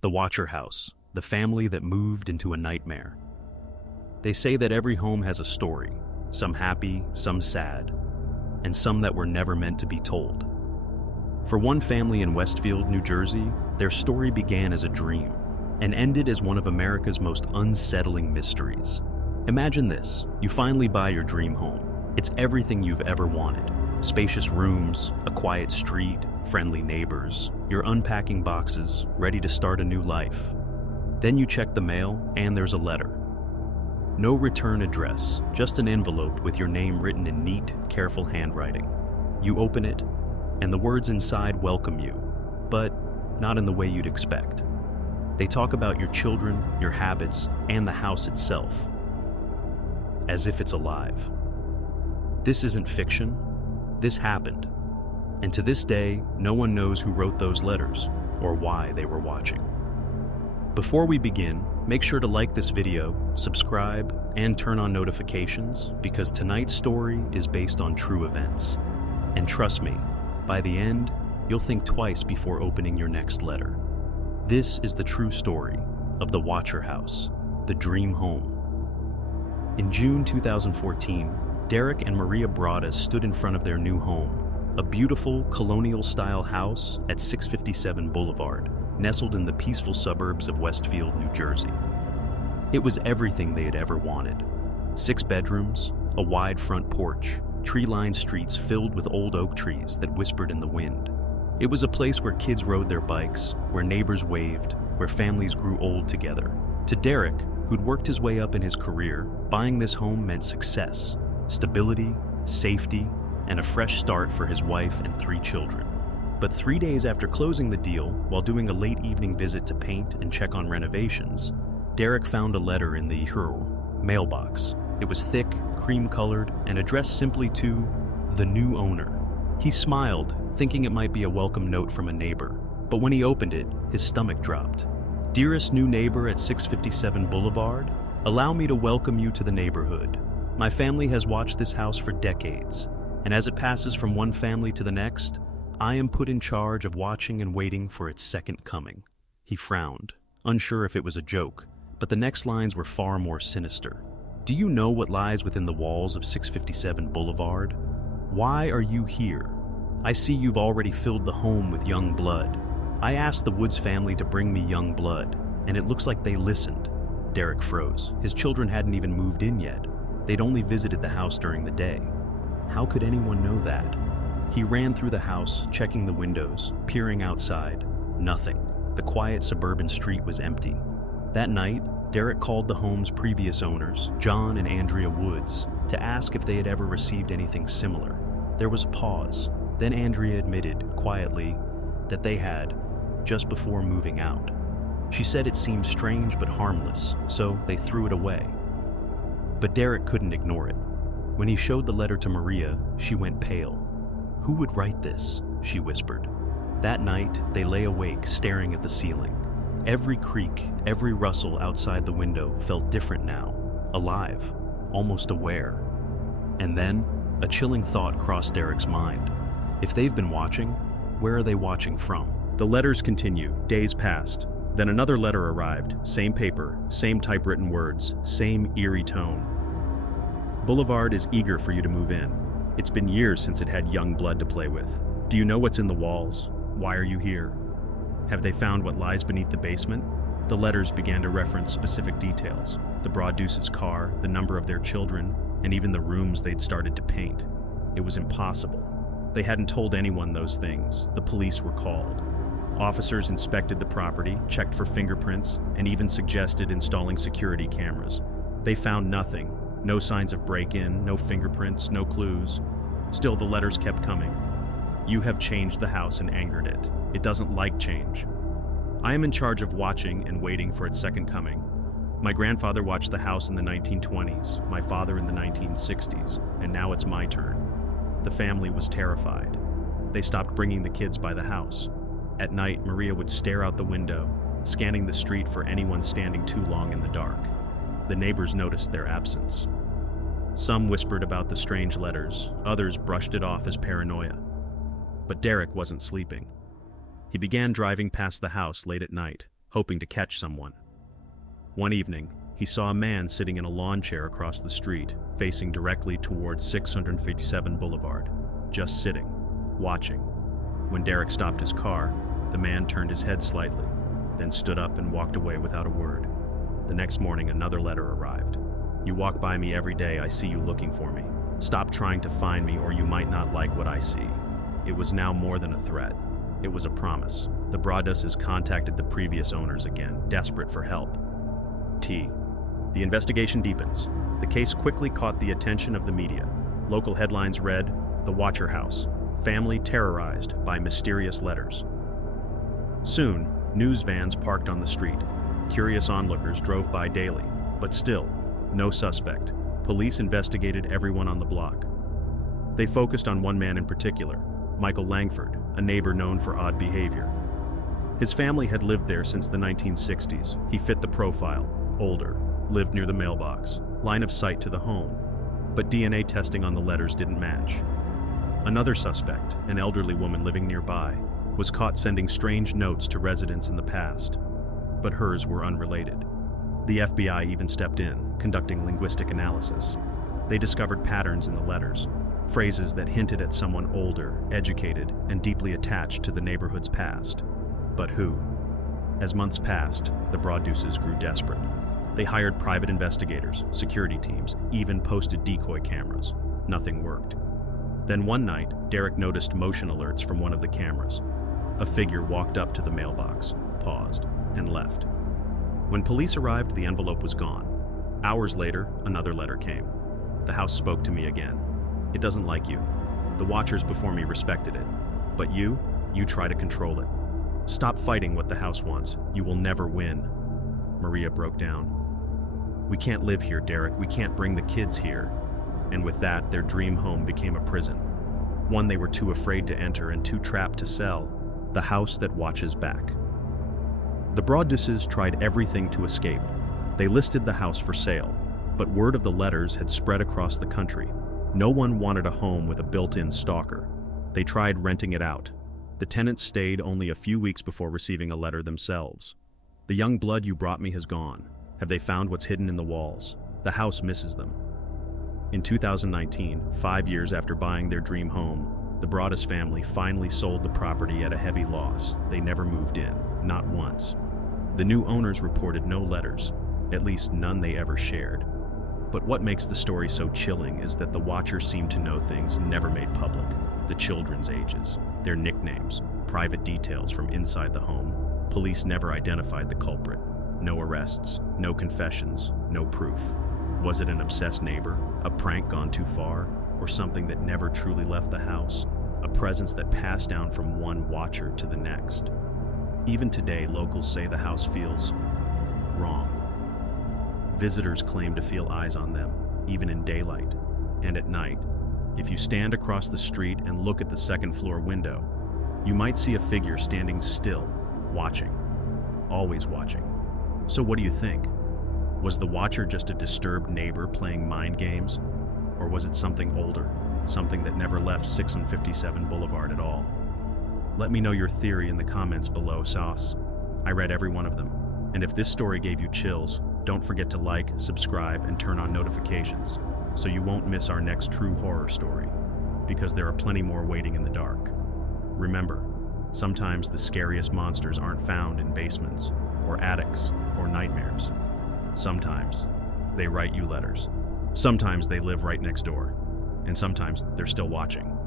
The Watcherhouse, the family that moved into a nightmare. They say that every home has a story, some happy, some sad, and some that were never meant to be told. For one family in Westfield, New Jersey, their story began as a dream and ended as one of America's most unsettling mysteries. Imagine this: you finally buy your dream home. It's everything you've ever wanted. Spacious rooms, a quiet street, friendly neighbors. You're unpacking boxes, ready to start a new life. Then you check the mail, and there's a letter. No return address, just an envelope with your name written in neat, careful handwriting. You open it, and the words inside welcome you, but not in the way you'd expect. They talk about your children, your habits, and the house itself, as if it's alive. This isn't fiction. This happened. And to this day, no one knows who wrote those letters or why they were watching. Before we begin, make sure to like this video, subscribe, and turn on notifications, because tonight's story is based on true events. And trust me, by the end, you'll think twice before opening your next letter. This is the true story of the Watcherhouse, the dream home. In June 2014, Derek and Maria Broaddus stood in front of their new home, a beautiful colonial-style house at 657 Boulevard, nestled in the peaceful suburbs of Westfield, New Jersey. It was everything they had ever wanted. 6 bedrooms, a wide front porch, tree-lined streets filled with old oak trees that whispered in the wind. It was a place where kids rode their bikes, where neighbors waved, where families grew old together. To Derek, who'd worked his way up in his career, buying this home meant success, stability, safety, and a fresh start for his wife and 3 children. But 3 days after closing the deal, while doing a late evening visit to paint and check on renovations, Derek found a letter in the mailbox. It was thick, cream-colored, and addressed simply to the new owner. He smiled, thinking it might be a welcome note from a neighbor, but when he opened it, his stomach dropped. "Dearest new neighbor at 657 Boulevard, allow me to welcome you to the neighborhood. My family has watched this house for decades, and as it passes from one family to the next, I am put in charge of watching and waiting for its second coming." He frowned, unsure if it was a joke, but the next lines were far more sinister. "Do you know what lies within the walls of 657 Boulevard? Why are you here? I see you've already filled the home with young blood. I asked the Woods family to bring me young blood, and it looks like they listened." Derek froze. His children hadn't even moved in yet. They'd only visited the house during the day. How could anyone know that? He ran through the house, checking the windows, peering outside. Nothing. The quiet suburban street was empty. That night, Derek called the home's previous owners, John and Andrea Woods, to ask if they had ever received anything similar. There was a pause. Then Andrea admitted, quietly, that they had, just before moving out. She said it seemed strange but harmless, so they threw it away. But Derek couldn't ignore it. When he showed the letter to Maria, she went pale. "Who would write this?" she whispered. That night, they lay awake, staring at the ceiling. Every creak, every rustle outside the window felt different now, alive, almost aware. And then, a chilling thought crossed Derek's mind. If they've been watching, where are they watching from? The letters continue. Days passed. Then another letter arrived. Same paper, same typewritten words, same eerie tone. "Boulevard is eager for you to move in. It's been years since it had young blood to play with. Do you know what's in the walls? Why are you here? Have they found what lies beneath the basement?" The letters began to reference specific details. The Broadduses' car, the number of their children, and even the rooms they'd started to paint. It was impossible. They hadn't told anyone those things. The police were called. Officers inspected the property, checked for fingerprints, and even suggested installing security cameras. They found nothing. No signs of break-in, no fingerprints, no clues. Still, the letters kept coming. "You have changed the house and angered it. It doesn't like change. I am in charge of watching and waiting for its second coming. My grandfather watched the house in the 1920s, my father in the 1960s, and now it's my turn." The family was terrified. They stopped bringing the kids by the house. At night, Maria would stare out the window, scanning the street for anyone standing too long in the dark. The neighbors noticed their absence. Some whispered about the strange letters, others brushed it off as paranoia. But Derek wasn't sleeping. He began driving past the house late at night, hoping to catch someone. One evening, he saw a man sitting in a lawn chair across the street, facing directly towards 657 Boulevard, just sitting, watching. When Derek stopped his car, the man turned his head slightly, then stood up and walked away without a word. The next morning, another letter arrived. You walk by me every day, I see you looking for me. Stop trying to find me or you might not like what I see. It was now more than a threat. It was a promise. The Broadduses contacted the previous owners again, desperate for help. T. The investigation deepens. The case quickly caught the attention of the media. Local headlines read, "The Watcherhouse. Family terrorized by mysterious letters." Soon, news vans parked on the street. Curious onlookers drove by daily, but still, no suspect. Police investigated everyone on the block. They focused on one man in particular, Michael Langford, a neighbor known for odd behavior. His family had lived there since the 1960s. He fit the profile, older, lived near the mailbox, line of sight to the home, but DNA testing on the letters didn't match. Another suspect, an elderly woman living nearby, was caught sending strange notes to residents in the past, but hers were unrelated. The FBI even stepped in, conducting linguistic analysis. They discovered patterns in the letters, phrases that hinted at someone older, educated, and deeply attached to the neighborhood's past. But who? As months passed, the Broadduses grew desperate. They hired private investigators, security teams, even posted decoy cameras. Nothing worked. Then one night, Derek noticed motion alerts from one of the cameras. A figure walked up to the mailbox, paused, and left. When police arrived, the envelope was gone. Hours later, another letter came. The house spoke to me again. It doesn't like you. The watchers before me respected it. But you try to control it. Stop fighting what the house wants. You will never win. Maria broke down. We can't live here, Derek. We can't bring the kids here. And with that, their dream home became a prison. One they were too afraid to enter and too trapped to sell. The house that watches back. The Broadduses tried everything to escape. They listed the house for sale, but word of the letters had spread across the country. No one wanted a home with a built-in stalker. They tried renting it out. The tenants stayed only a few weeks before receiving a letter themselves. The young blood you brought me has gone. Have they found what's hidden in the walls? The house misses them. In 2019, 5 years after buying their dream home, the Broaddus family finally sold the property at a heavy loss. They never moved in, not once. The new owners reported no letters, at least none they ever shared. But what makes the story so chilling is that the watchers seem to know things never made public. The children's ages, their nicknames, private details from inside the home. Police never identified the culprit. No arrests, no confessions, no proof. Was it an obsessed neighbor, a prank gone too far, or something that never truly left the house? A presence that passed down from one watcher to the next. Even today, locals say the house feels wrong. Visitors claim to feel eyes on them, even in daylight. And at night, if you stand across the street and look at the second-floor window, you might see a figure standing still, watching. Always watching. So what do you think? Was the watcher just a disturbed neighbor playing mind games? Or was it something older, something that never left 657 Boulevard at all? Let me know your theory in the comments below, Sauce. I read every one of them. And if this story gave you chills, don't forget to like, subscribe, and turn on notifications so you won't miss our next true horror story, because there are plenty more waiting in the dark. Remember, sometimes the scariest monsters aren't found in basements, or attics, or nightmares. Sometimes they write you letters. Sometimes they live right next door. And sometimes they're still watching.